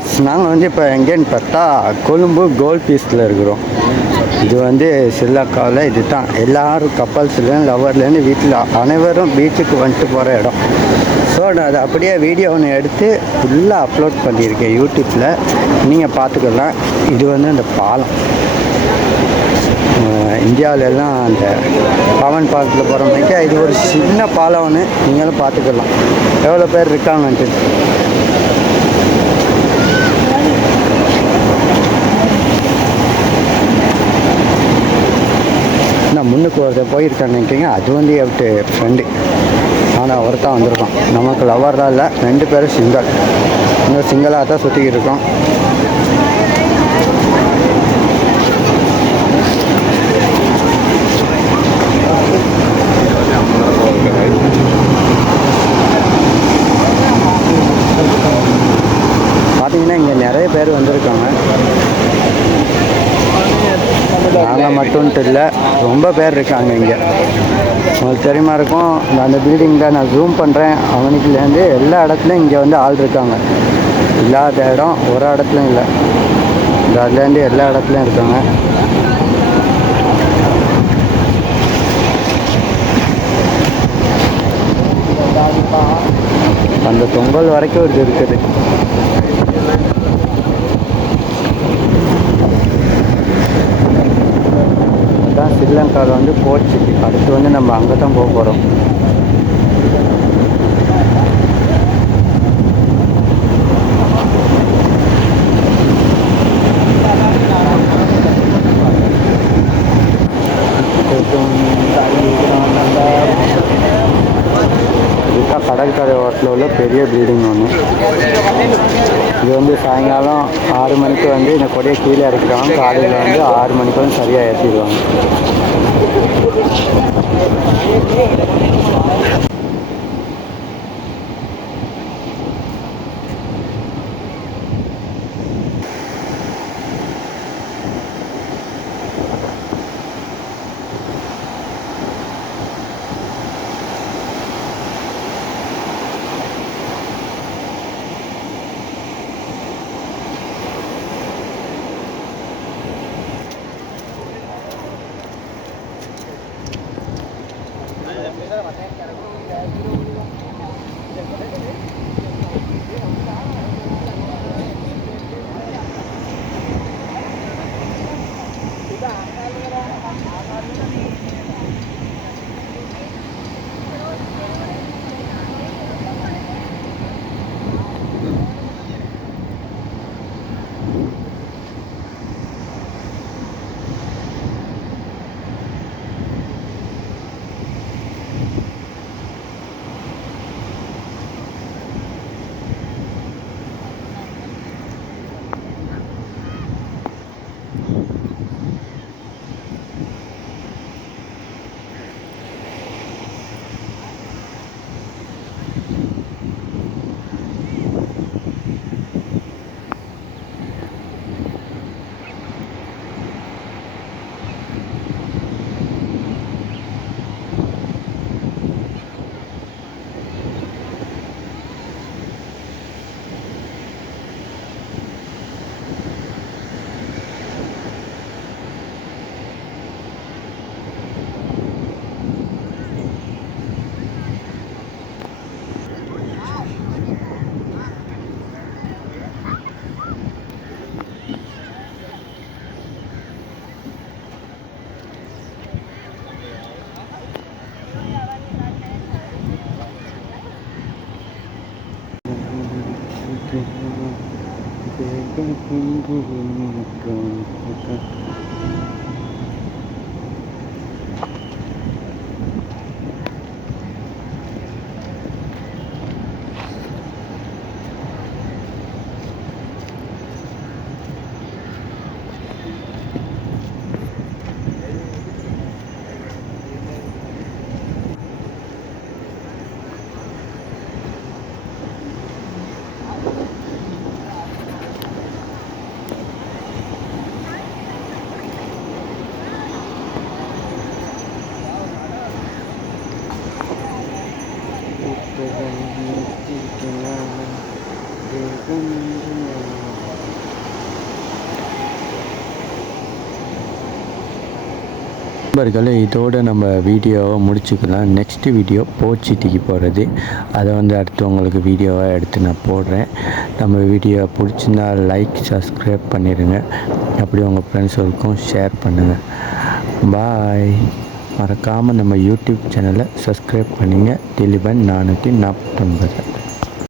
Friends நாங்கள் வந்து இப்போ எங்கேன்னு பார்த்தா கொழும்பு கோல்ட் பீஸில் இருக்கிறோம். இது வந்து சில்லாக்காவில் இது தான் எல்லோரும் கப்பல்ஸ்லேருந்து லவர்லேருந்து வீட்டில் அனைவரும் பீச்சுக்கு வந்துட்டு போகிற இடம். ஸோ நான் அதை அப்படியே வீடியோ ஒன்று எடுத்து ஃபுல்லாக அப்லோட் பண்ணியிருக்கேன் யூடியூப்பில் நீங்கள் பார்த்துக்கலாம். இது வந்து அந்த பாலம். இந்தியாவிலெல்லாம் அந்த பவன் பார்க்கில் போகிற இது ஒரு சின்ன பாலம் ஒன்று நீங்களும் பார்த்துக்கலாம். எவ்வளோ பேர் இருக்காங்கன்ட்டு. நான் முன்னுக்கு ஒருத்தர் போயிருக்கேன்னு நினைக்கிறீங்க அது வந்து எவ்ட்டு ஃப்ரெண்டு ஆனால் ஒருத்தான் வந்திருக்கான். நமக்கு லவர்லாம் இல்லை ரெண்டு பேரும் சிங்கிள் இன்னும் சிங்கிளாக தான் சுற்றிக்கிட்டு இருக்கோம். பார்த்தீங்கன்னா இங்கே நிறைய பேர் வந்திருக்காங்க நாங்கள் மட்டும்ட்டு இல்லை. ரொம்ப பேர் இருக்காங்க இங்கே. உங்களுக்கு தெரியுமா இருக்கும் அந்த பில்டிங்கில் நான் ஜூம் பண்ணுறேன் அவனுக்குலேருந்து எல்லா இடத்துலையும் இங்கே வந்து ஆள் இருக்காங்க. இல்லாத இடம் ஒரு இடத்துலையும் இல்லை. இந்த அதுலேருந்து எல்லா இடத்துலையும் இருக்காங்க. அந்த தொங்கல் வரைக்கும் இது இருக்குது. ஸ்ரீலங்காவில் வந்து போர்ட் சிட்டி அடுத்து வந்து நம்ம அங்கே தான் போக போகிறோம் இதுதான் கடற்கரை ஓரத்தில் உள்ள பெரிய பில்டிங் ஒன்று இது வந்து சாயங்காலம் ஆறு மணிக்கு வந்து இந்த கொடியை கீழே இறக்கிடுவாங்க. காலையில் வந்து ஆறு மணிக்கு வந்து சரியாக ஏற்றிடுவாங்க Thank you. நண்பர்களே இதோடு நம்ம வீடியோவை முடிச்சுக்கலாம். நெக்ஸ்ட்டு வீடியோ போச்சிட்டிக்கு போகிறது அதை வந்து அடுத்தவங்களுக்கு வீடியோவாக எடுத்து நான் போடுறேன். நம்ம வீடியோ பிடிச்சிருந்தா லைக் சப்ஸ்கிரைப் பண்ணிடுங்க அப்படி உங்கள் ஃப்ரெண்ட்ஸுக்கும் ஷேர் பண்ணுங்கள் பாய் மறக்காமல் நம்ம யூடியூப் சேனலை சப்ஸ்கிரைப் பண்ணிங்க. திலீபன் நானூற்றி நாற்பத்தொன்பது